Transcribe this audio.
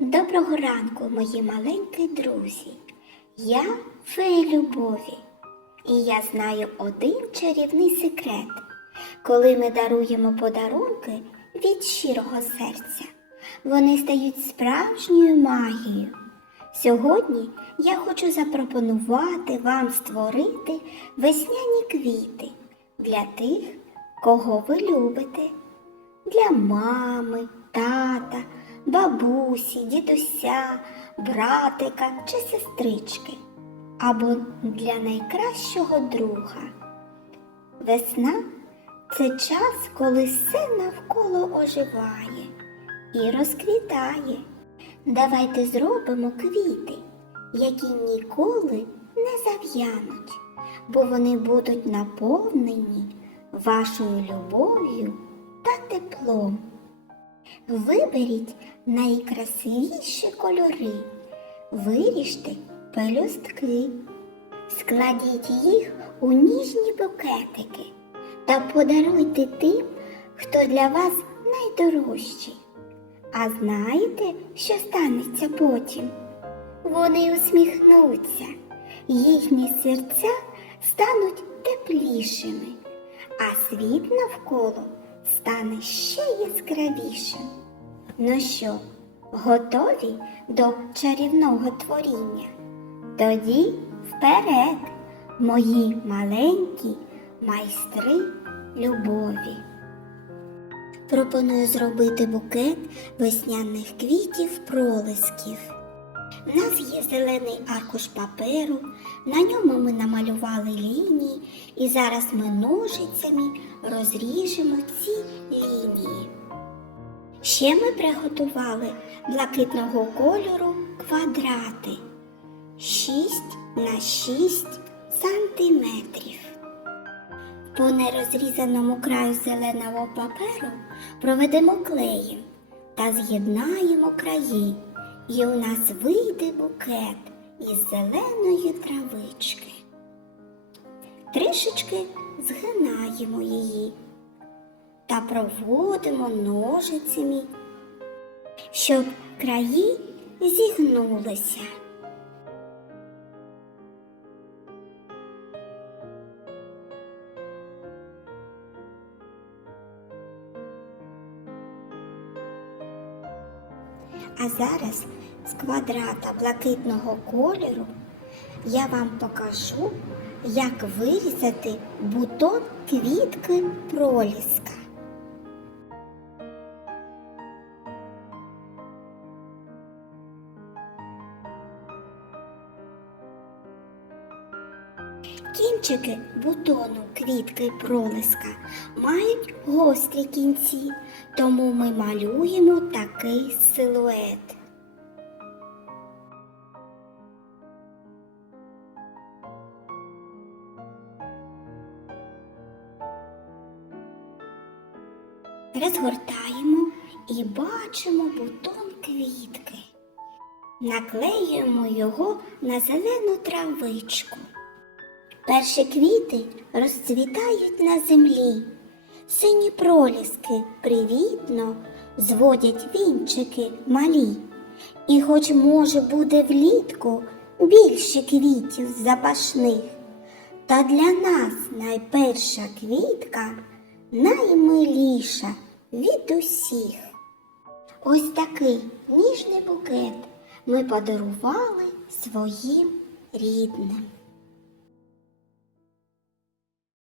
Доброго ранку, мої маленькі друзі. Я фея любові, і я знаю один чарівний секрет. Коли ми даруємо подарунки від щирого серця, вони стають справжньою магією. Сьогодні я хочу запропонувати вам створити весняні квіти для тих, кого ви любите для мами, тата, бабусі, дідуся, братика чи сестрички, або для найкращого друга. Весна це час, коли все навколо оживає і розквітає. Давайте зробимо квіти, які ніколи не зав'януть, бо вони будуть наповнені вашою любов'ю та теплом. Виберіть найкрасивіші кольори, виріжте пелюстки, складіть їх у ніжні букетики та подаруйте тим, хто для вас найдорожчий. А знаєте, що станеться потім? Вони усміхнуться, їхні серця стануть теплішими, а світ навколо стане ще яскравішим. Ну що, готові до чарівного творіння? Тоді вперед, мої маленькі майстри любові. Пропоную зробити букет весняних квітів пролисків. У нас є зелений аркуш паперу, на ньому ми намалювали лінії і зараз ми ножицями розріжемо ці лінії. Ще ми приготували блакитного кольору квадрати 6 на 6 сантиметрів. По нерозрізаному краю зеленого паперу проведемо клеєм та з'єднаємо краї, і у нас вийде букет із зеленої травички. Трішечки згинаємо її та проводимо ножицями, щоб краї зігнулися. А зараз з квадрата блакитного кольору я вам покажу, як вирізати бутон квітки проліска. Кінчики бутону квітки пролиска мають гострі кінці, тому ми малюємо такий силует. Розгортаємо і бачимо бутон квітки. Наклеюємо його на зелену травичку. Перші квіти розцвітають на землі, сині проліски привітно зводять вінчики малі. І хоч, може, буде влітку більше квітів запашних, та для нас найперша квітка наймиліша від усіх. Ось такий ніжний букет ми подарували своїм рідним.